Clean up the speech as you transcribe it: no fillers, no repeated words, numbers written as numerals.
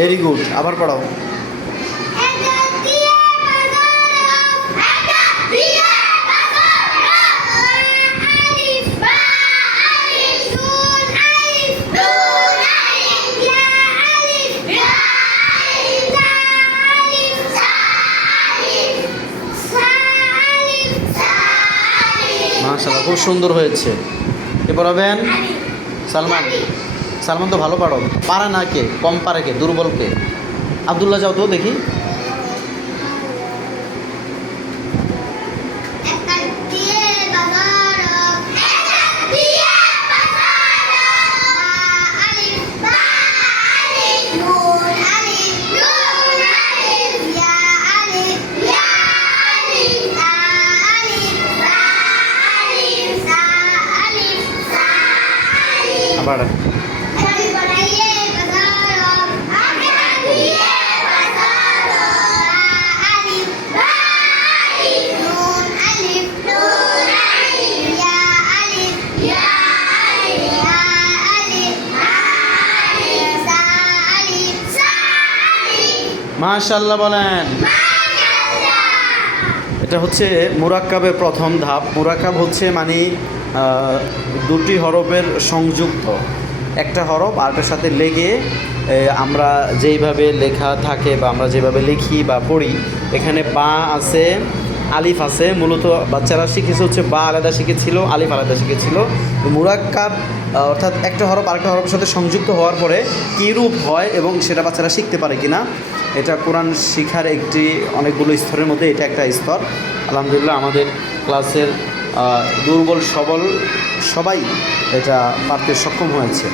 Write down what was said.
Very good, আবার পড়াও। মাশাআল্লাহ, খুব সুন্দর হয়েছে। কে পড়াবেন? সালমান। সালমান তো ভালো পারো। পারে না কে? কম পারে কে? দুর্বল কে? আব্দুল্লাহ, যাও তো দেখি। আবার মাশাআল্লাহ বলেন। এটা হচ্ছে মুরাক্কাবের প্রথম ধাপ। মুরাক্কাব হচ্ছে মানে দুটি হরফের সংযুক্ত, একটা হরফ আরেকটার সাথে লেগে আমরা যেইভাবে লেখা থাকে বা আমরা যেভাবে লিখি বা পড়ি, এখানে বা আছে, আলিফ আছে। মূলত বাচ্চারা শিখেছে হচ্ছে বা আলাদা শিখেছিল, আলিফ আলাদা শিখেছিল। মুরাক্কাব অর্থাৎ একটা হরফ আরেকটা হরফের সাথে সংযুক্ত হওয়ার পরে কী রূপ হয় এবং সেটা বাচ্চারা শিখতে পারে কিনা, এটা কোরআন শিখার একটি অনেকগুলো স্তরের মধ্যে এটা একটা স্তর। আলহামদুলিল্লাহ আমাদের ক্লাসের দুর্বল সবল সবাই এটা পারতে সক্ষম হয়েছে।